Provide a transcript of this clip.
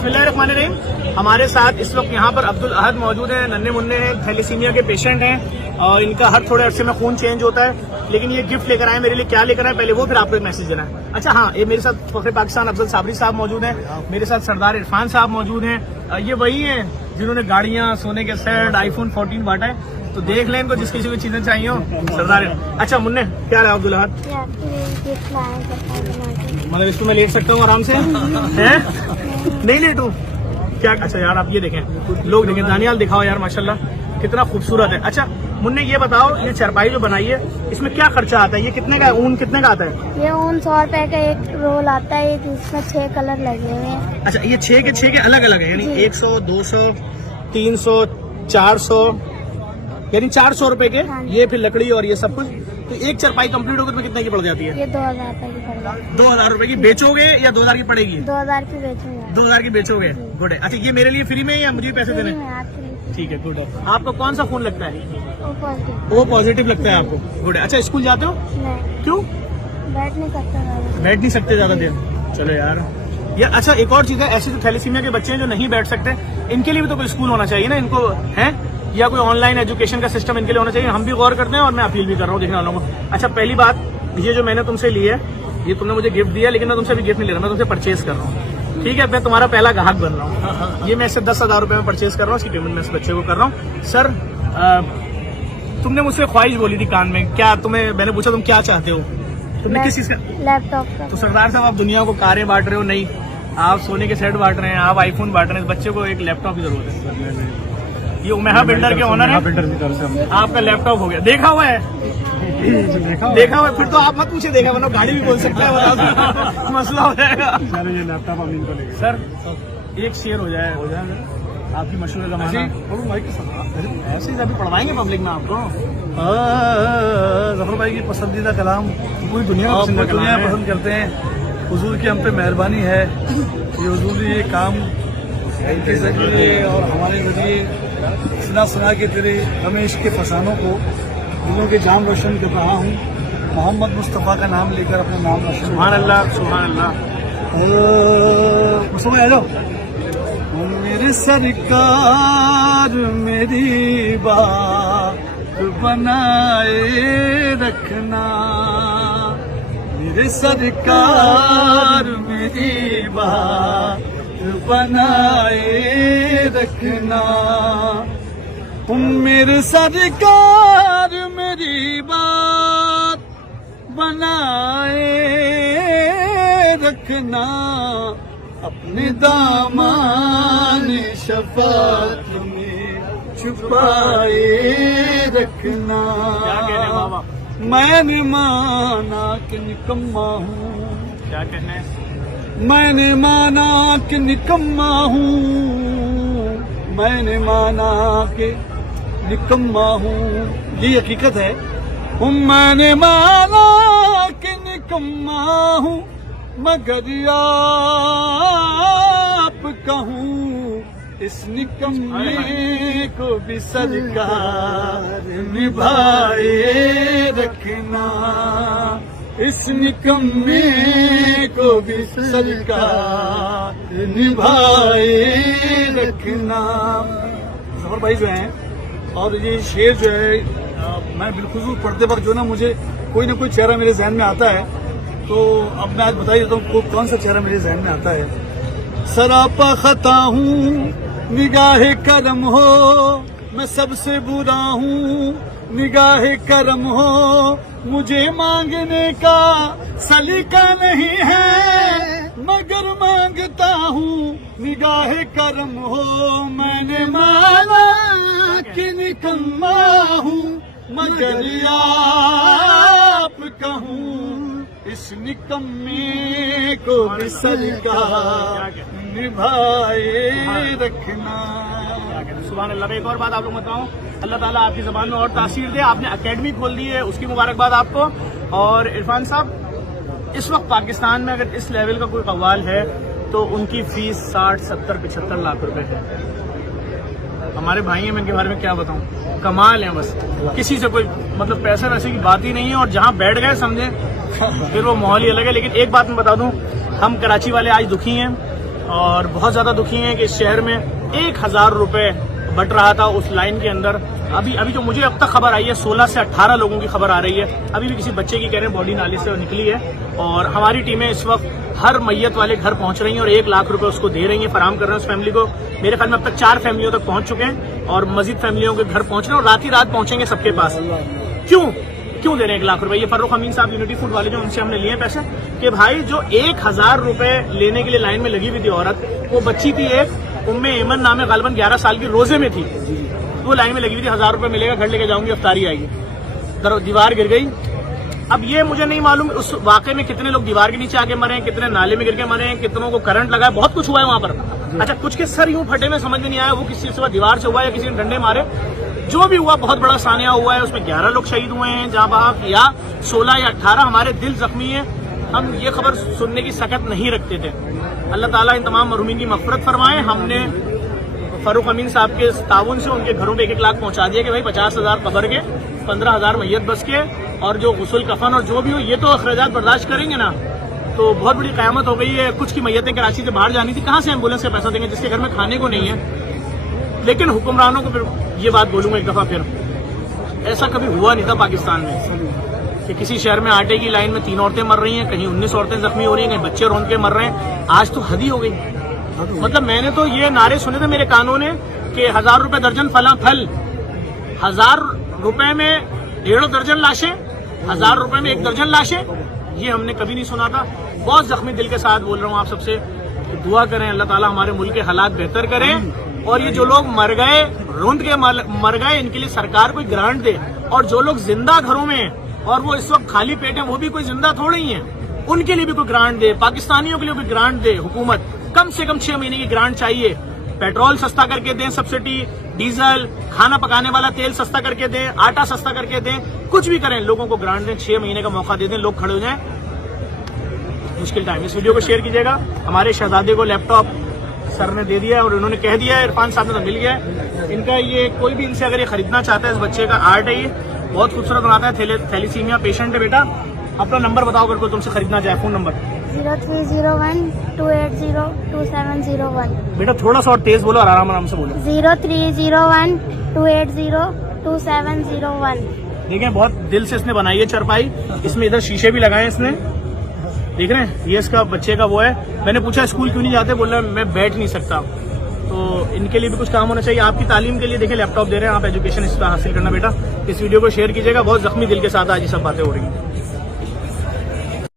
बिस्मिल्लाहिर्रहमानिर्रहीम। हमारे साथ इस वक्त यहाँ पर अब्दुल अहद मौजूद है। नन्हे मुन्ने हैं, थैलेसीमिया के पेशेंट हैं और इनका हर थोड़े अरसे में खून चेंज होता है। लेकिन ये गिफ्ट लेकर आए मेरे लिए। क्या लेकर आए पहले वो, फिर आपको एक मैसेज देना है। अच्छा हाँ, ये मेरे साथ फखरे पाकिस्तान अफजल साबरी साहब मौजूद हैं, मेरे साथ सरदार इरफान साहब मौजूद हैं। ये वही हैं जिन्होंने गाड़ियाँ, सोने के सेट, iPhone 14 बांटा है। तो देख लें इनको, जिस किसी को चीजें चाहिए हो। सरदार अच्छा मुन्ने, क्या रहा अब्दुल अहद? मतलब इसको मैं लेट सकता हूँ आराम से? हैं? नहीं लेटू क्या? अच्छा यार आप ये देखें, लोग देखें, दानियाल दिखाओ यार, माशाल्लाह कितना खूबसूरत है। अच्छा मुन्ने ये बताओ, ये चारपाई जो बनाई है इसमें क्या खर्चा आता है? ये कितने का है? ऊन कितने का आता है? ये ऊन 100 रुपए का एक रोल आता है, जिसमें 6 कलर लगे हुए हैं। अच्छा, ये 6 के अलग अलग है, यानी 100, 200, 300, 400, यानी 400 रुपए के। हाँ। ये फिर लकड़ी और ये सब कुछ। तो एक चारपाई कंप्लीट होकर तो कितने की पड़ जाती है? ये 2000 रुपए की पड़ जाती है। 2000 रुपए की बेचोगे या 2000 की पड़ेगी? 2000 की बेचूंगा। 2000 की बेचोगे, गुड है। अच्छा ये मेरे लिए फ्री में या मुझे पैसे देने? ठीक है, गुड है। आपको कौन सा फोन लगता है? ओ पॉजिटिव लगता है आपको, गुड है। अच्छा स्कूल जाते हो? नहीं। क्यों? बैठ नहीं सकते ज्यादा देर। चलो यार ये अच्छा एक और चीज है, ऐसे जो थैलेसीमिया के बच्चे हैं जो नहीं बैठ सकते, इनके लिए भी तो कोई स्कूल होना चाहिए ना इनको, है या कोई ऑनलाइन एजुकेशन का सिस्टम इनके लिए होना चाहिए। हम भी गौर करते हैं और मैं अपील भी कर रहा हूँ देखने वालों को। अच्छा पहली बात, ये जो मैंने तुमसे ली है, ये तुमने मुझे गिफ्ट दिया, लेकिन मैं तुमसे अभी गिफ्ट नहीं ले रहा, मैं तुमसे परचेज कर रहा हूँ। ठीक है, मैं तुम्हारा पहला ग्राहक बन रहा हूँ। ये मैं इससे 10,000 रुपए में परचेज कर रहा हूँ, इसकी पेमेंट मैं इस बच्चे को कर रहा हूँ। सर तुमने मुझसे ख्वाहिश बोली थी कान में, क्या तुम्हें? मैंने पूछा तुम क्या चाहते हो, तुमने किस चीज का? लैपटॉप का। तो सरदार साहब आप दुनिया को कारें बांट रहे हो, नहीं आप सोने के सेट बांट रहे हैं, आप iPhone बांट रहे हैं। इस बच्चे को एक लैपटॉप की जरूरत है। ये उमेहा बिल्डर के ओनर है, आपका लैपटॉप हो गया। देखा हुआ है? देखा हुआ है? फिर तो आप मत पूछे, देखा वरना गाड़ी भी बोल सकता है, मसला हो जाएगा। ये लैपटॉप हम इनको लेंगे। सर एक शेयर हो जाए आपकी मशहूर जमाना, ऐसे ही अभी पढ़वाएंगे पब्लिक में आपको। जफर भाई की पसंदीदा कलाम पूरी दुनिया पसंद करते हैं। हुजूर की हम पे मेहरबानी है, ये हुजूर ये काम के जरिए और हमारे जरिए सुना के तेरे रमेश के फसानों को दिलों के जाम रोशन कर रहा हूँ। मोहम्मद मुस्तफ़ा का नाम लेकर अपना नाम रोशन। सुभान अल्लाह, सुभान अल्लाह। मुस्तफ़ा आ जाओ। मेरे सरकार मेरी बात बनाए रखना, मेरे सरकार मेरी बात बनाए रखना, मेरे सरकार मेरी बात बनाए रखना, अपने दामान शफात में छुपाए रखना। मैंने माना कि निकम्मा हूँ, क्या कहना है? मैंने माना कि निकम्मा हूँ, मैंने माना कि निकम्मा हूँ, ये हकीकत है। मैंने माना कि निकम्मा हूँ, मगर आप कहूँ इस निकम्मे को भी सरकार निभाए रखना, इस निकम्मे को भी सरकार निभाए रखना। जफर भाई जो हैं, और ये शेर जो है मैं बिल्कुल पढ़ते वक्त जो ना मुझे कोई ना कोई चेहरा मेरे जहन में आता है। तो अब मैं आज बता देता हूँ कौन सा चेहरा मेरे जहन में आता है। सरापा खता हूँ निगाहे करम हो, मैं सबसे बुरा हूँ निगाहे करम हो, मुझे मांगने का सलीका नहीं है, मगर मांगता हूँ निगाहे करम हो। मैंने माना कि निकम्मा हूँ, मगर आप कहूँ इस निकम्मे को भी सरकार निभाए रखना। सुभान अल्लाह। एक और बात आप लोग बताऊं, अल्लाह ताला आपकी ज़बान में और तासीर दे। आपने एकेडमी खोल दी है, उसकी मुबारकबाद आपको। और इरफान साहब, इस वक्त पाकिस्तान में अगर इस लेवल का कोई कव्वाल है तो उनकी फीस 60, 70, 75 लाख रुपए है। हमारे भाई हैं, मैं इनके बारे में क्या बताऊं, कमाल है बस। किसी से कोई मतलब पैसे वैसे की बात ही नहीं है, और जहां बैठ गए समझे फिर वो माहौल ही अलग है। लेकिन एक बात मैं बता दूं, हम कराची वाले आज दुखी हैं और बहुत ज्यादा दुखी हैं कि इस शहर में 1000 रुपए बट रहा था उस लाइन के अंदर। अभी जो मुझे अब तक खबर आई है 16 से 18 लोगों की खबर आ रही है। अभी भी किसी बच्चे की कह रहे हैं बॉडी नाले से निकली है। और हमारी टीमें इस वक्त हर मैयत वाले घर पहुंच रही हैं और 1 लाख रुपए उसको दे रही हैं, फराम कर रहे हैं उस फैमिली को। मेरे ख्याल में अब तक 4 फैमिलियों तक पहुंच चुके हैं और मजीद फैमिलियों के घर पहुंच रहे हैं और रात ही रात पहुंचेंगे सबके पास। क्यों दे रहे हैं 1 लाख रुपए? ये फर्रुख अमीन साहब यूनिटी फूड वाले जो उनसे हमने लिए पैसे कि भाई जो 1000 रुपए लेने के लिए लाइन में लगी हुई थी औरत, वो बच्ची थी एक उम्मे एमन नाम है, गालिबन 11 साल की, रोजे में थी, वो लाइन में लगी हुई थी। 1000 रुपए मिलेगा, घर लेके जाऊंगी, अफ्तारी आएगी। दीवार गिर गई। अब ये मुझे नहीं मालूम उस वाकये में कितने लोग दीवार के नीचे आके मरे हैं, कितने नाले में गिर के मरे हैं, कितनों को करंट लगा है, बहुत कुछ हुआ है वहां पर। अच्छा, कुछ के सर यूं फटे में समझ में नहीं आया वो किसी चीज से दीवार से हुआ या किसी ने डंडे मारे। जो भी हुआ बहुत बड़ा सानिया हुआ है, उसमें 11 लोग शहीद हुए हैं जहां वहां, या 16 या 18 हमारे दिल जख्मी है। हम ये खबर सुनने की सकत नहीं रखते थे। अल्लाह ताला इन तमाम मरहूमीन की मग़फ़िरत फरमाए। हमने फर्रुख अमीन साहब के ताउन से उनके घरों पे 1-1 लाख पहुंचा दिया कि भाई 50,000 कब्र के, 15,000 मैयत बस के, और जो गुस्ल कफन और जो भी हो ये तो अखराजात बर्दाश्त करेंगे ना। तो बहुत बड़ी क़यामत हो गई है। कुछ की मैयतें कराची से बाहर जानी थी, कहाँ से एम्बुलेंस का पैसा देंगे जिसके घर में खाने को नहीं है। लेकिन हुक्मरानों को फिर ये बात बोलूंगा एक दफा फिर, ऐसा कभी हुआ नहीं था पाकिस्तान में कि किसी शहर में आटे की लाइन में 3 औरतें मर रही हैं, कहीं 19 औरतें जख्मी हो रही हैं, कहीं बच्चे रोंद के मर रहे हैं। आज तो हद ही हो गई। मतलब मैंने तो ये नारे सुने थे मेरे कानों ने कि 1000 रुपए दर्जन फला फल, 1000 रुपए में 1.5 दर्जन लाशें, 1000 रुपए में 1 दर्जन लाशें, ये हमने कभी नहीं सुना था। बहुत जख्मी दिल के साथ बोल रहा हूँ आप सबसे, दुआ करें अल्लाह ताला हमारे मुल्क के हालात बेहतर करें। और ये जो लोग मर गए, रोंद के मर गए, इनके लिए सरकार कोई ग्रांट दे। और जो लोग जिंदा घरों में और वो इस वक्त खाली पेट हैं, वो भी कोई जिंदा थोड़े ही हैं, उनके लिए भी कोई ग्रांट दे। पाकिस्तानियों के लिए भी ग्रांट दे हुकूमत, कम से कम 6 महीने की ग्रांट चाहिए। पेट्रोल सस्ता करके दें, सब्सिडी, डीजल, खाना पकाने वाला तेल सस्ता करके दें, आटा सस्ता करके दें, कुछ भी करें, लोगों को ग्रांट दें, 6 महीने का मौका दे दें, लोग खड़े हो जाएं। मुश्किल टाइम। इस वीडियो को शेयर कीजिएगा। हमारे शहजादे को लैपटॉप सर ने दे दिया है और उन्होंने कह दिया है, इरफान साहब ने तो मिल गया है इनका। ये कोई भी इनसे अगर ये खरीदना चाहता है, इस बच्चे का आर्ट है, ये बहुत खूबसूरत बनाता है। थैलीसीमिया पेशेंट है बेटा। अपना नंबर बताओ अगर कोई तुमसे खरीदना चाहे, फोन नंबर। 0301-280-2701। बेटा थोड़ा सा और तेज बोलो और आराम से बोलो। 0301-280-2701। देखिए बहुत दिल से इसने बनाई है चरपाई। इसमें इधर शीशे भी लगाए इसने, देख रहे हैं। ये इसका बच्चे का वो है। मैंने पूछा स्कूल क्यों नहीं जाते, बोल रहा मैं बैठ नहीं सकता। तो इनके लिए भी कुछ काम होना चाहिए। आपकी तालीम के लिए देखिए लैपटॉप दे रहे हैं, आप एजुकेशन इस पर हासिल करना बेटा। इस वीडियो को शेयर कीजिएगा। बहुत जख्मी दिल के साथ आज ये सब बातें हो रही हैं।